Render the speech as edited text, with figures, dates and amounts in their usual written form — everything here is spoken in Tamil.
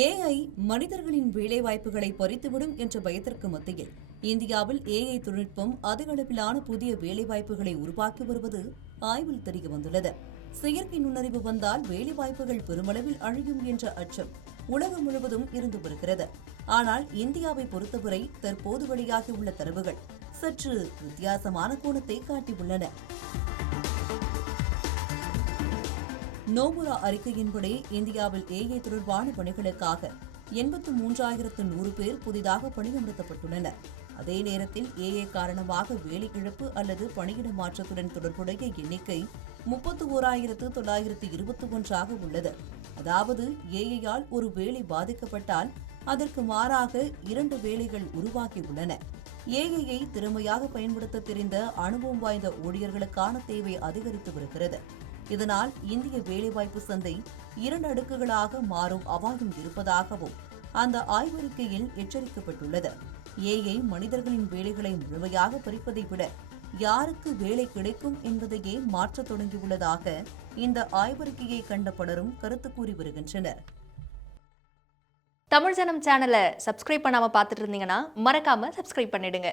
ஏஐ மனிதர்களின் வேலைவாய்ப்புகளை பறித்துவிடும் என்ற பயத்திற்கு மத்தியில் இந்தியாவில் ஏஐ தொழில்நுட்பம் அதிக அளவிலான புதிய வேலைவாய்ப்புகளை உருவாக்கி வருவது ஆய்வில் தெரியவந்துள்ளது. செயற்கை நுண்ணறிவு வந்தால் வேலைவாய்ப்புகள் பெருமளவில் அழியும் என்ற அச்சம் உலகம் முழுவதும் இருந்து வருகிறது. ஆனால் இந்தியாவை பொறுத்தவரை தற்போது வெளியாகியுள்ள தரவுகள் சற்று வித்தியாசமான கோணத்தை காட்டியுள்ளன. நோமுரா அறிக்கையின்படி இந்தியாவில் ஏஐ தொடர்பான பணிகளுக்காக 83,100 பேர் புதிதாக பணியமர்த்தப்பட்டுள்ளனர். அதே நேரத்தில் ஏஐ காரணமாக வேலை இழப்பு அல்லது பணியிட மாற்றத்துடன் தொடர்புடைய எண்ணிக்கை 31,921 உள்ளது. அதாவது ஏஐயால் ஒரு வேலை பாதிக்கப்பட்டால் அதற்கு மாறாக 2 வேலைகள் உருவாகியுள்ளன. ஏஐயை திறமையாக பயன்படுத்த தெரிந்த அனுபவம் வாய்ந்த ஊழியர்களுக்கான தேவை அதிகரித்து வருகிறது. இதனால் இந்திய வேலைவாய்ப்பு சந்தை 2 அடுக்குகளாக மாறும் அபாயம் இருப்பதாகவும் அந்த ஆய்வறிக்கையில் எச்சரிக்கப்பட்டுள்ளது. ஏஐ மனிதர்களின் வேலைகளை முழுமையாக பறிப்பதை விட யாருக்கு வேலை கிடைக்கும் என்பதையே மாற்றத் தொடங்கியுள்ளதாக இந்த ஆய்வறிக்கையை கண்ட பலரும் கருத்து கூறி வருகின்றனர். தமிழ் ஜனம் சேனலை சப்ஸ்கிரைப் பண்ணாம பார்த்துட்டு இருந்தீங்கன்னா மறக்காம சப்ஸ்கிரைப் பண்ணிடுங்க.